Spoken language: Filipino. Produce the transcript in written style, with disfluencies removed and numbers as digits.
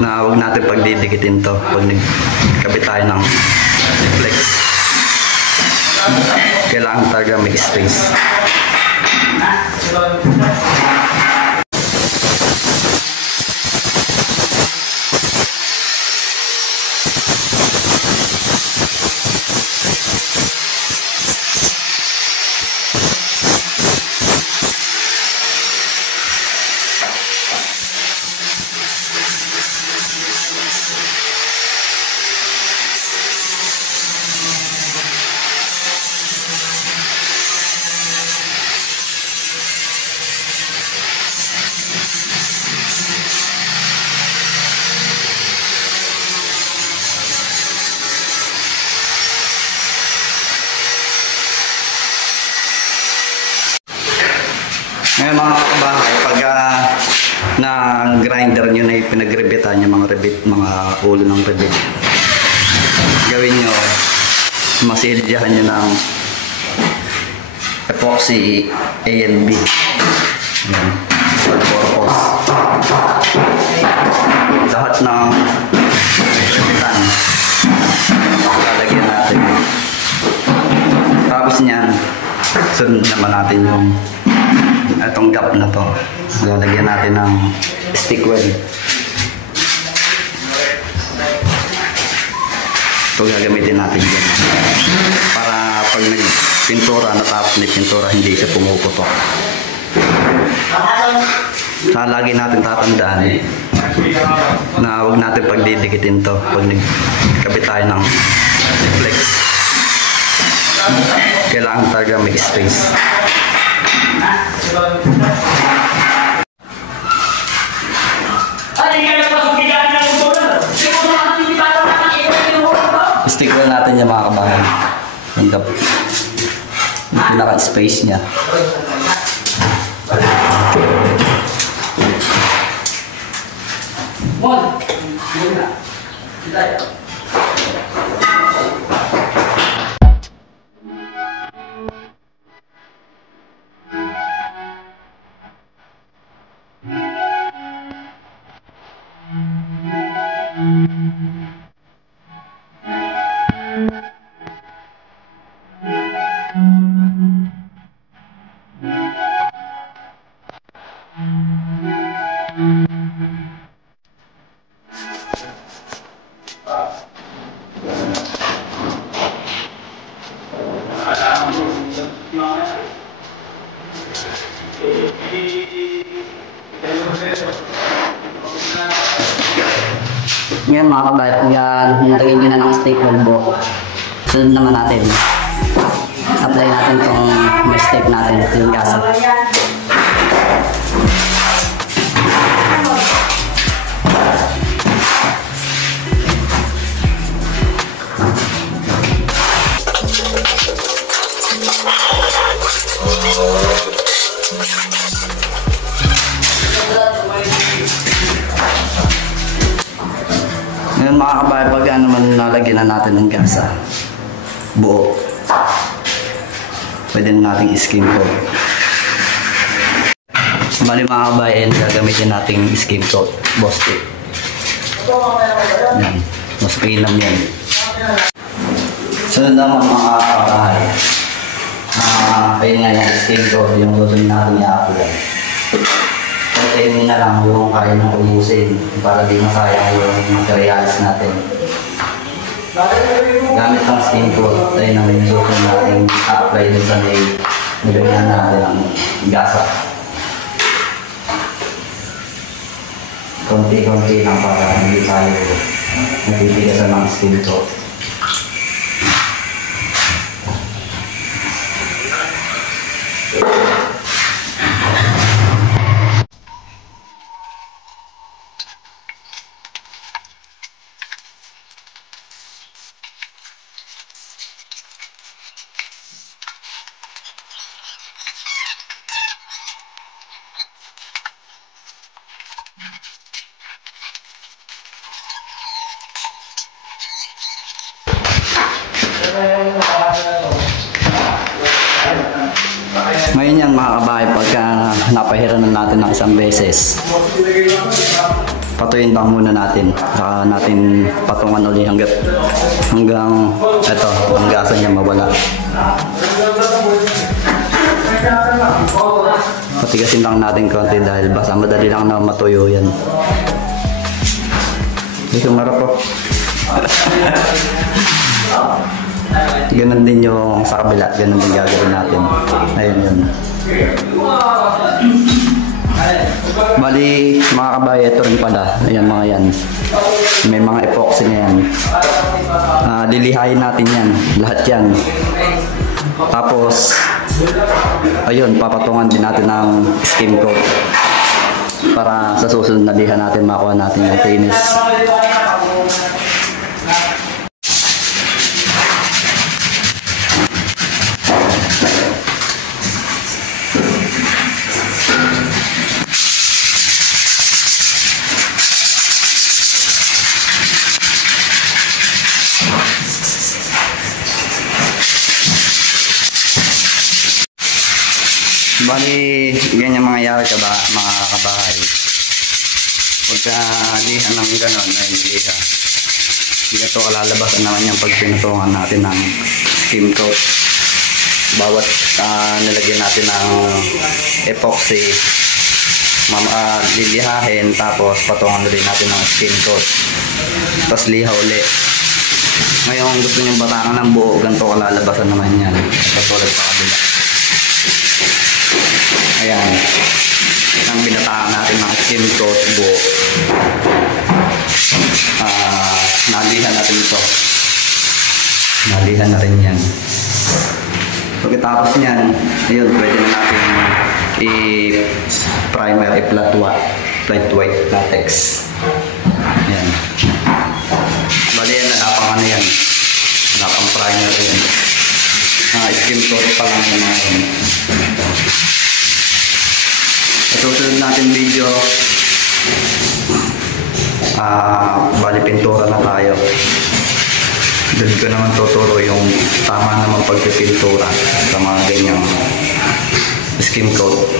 na huwag natin pagdidikitin to pag nagkabit tayo ng flex. Kailangan talaga may space. Ngayon mga kabahay, pag na grinder nyo na pinagrebetan nyo mga ulo ng rebit, gawin nyo, masilyahan nyo ng epoxy A and B. Ayan, for purpose. Lahat ng rebetan lalagyan natin. Tapos nyan, sunod naman natin yung itong gap na to. Lalagyan natin ng stick weld. Ito gagamitin natin dyan. Para pag nagpintura, natapos na pintura, hindi siya pumuputok. Lagi natin tatandaan na huwag natin pagdidikitin to pag nagkabit tayo ng flex. Kailangan talaga may space. Stick weld natin yung mga kabahan. Yung pinaka-space niya. Ngayon mga kabayat, hintayin nyo na ng staple book. Sunod naman natin. Apply natin itong mistake natin, yung gasa. Ngayon mga kabayan, pag ano man lalagyan na natin ng gasa, buo, pwede na nating skim coat. Bali mga kabayan, gagamitin nating skim coat, Bostik. Yan, mas pinam yan. Sunod naman mga kabayan, ayun nga yung skim coat, yung gusto natin i-apply. Tayo na lang yung kaya nang ubusin para di masayang yung materials natin. Gamit ang skin coat, tayo na yung gusto natin apply din sa nilagyan natin ang gasa. Konti-konti lang para hindi tayo nagpipigasan ng skin coat. Ngayon yan mga kabahay, pagka napahiran na natin ng isang beses, patuyin lang muna natin. Saka natin patungan ulit hanggang ito, hanggasan niya mawala. Patigasin lang natin konti dahil basta madali lang na matuyo yan. Dito marap po. Ganun din yung sa kabila, ganun din gagawin natin. Ayun yun. Bali, mga kabayo, ito rin pala. Ayan mga yan. May mga epoxy na yan. Lilihayin natin yan. Lahat yan. Tapos, ayun, papatungan din natin ng skim coat. Para sa susunod na liha natin, makuha natin yung finish. Bali, ganyan mangyayari ka ba, mga kabahay? Pagka liha ng gano'n, ay liha. Hindi ito kalalabasan naman yung pag pinutungan natin ng skim coat. Bawat nilagyan natin ng epoxy, lilihahin, tapos patungan ulit natin ng skim coat. Tapos liha ulit. Ngayon, gusto niyong batangan ng buo, ganito kalalabasan naman yan. Katulad sa kabila. Ayan. Ang binataan natin ng skim coat buo. Nalihan natin ito. Nalihan na rin yan. Pagkatapos niyan, ayun, pwede na natin i-primer, flat white latex. Ayan. Bali yan, nalapang ano yan. Nalapang primer yan. Skim coat pa lang yung mga yun. Sa susunod natin video, bali pintura na tayo. Doon ko naman tuturo yung tama naman pagpipintura sa mga ganyang skim coat.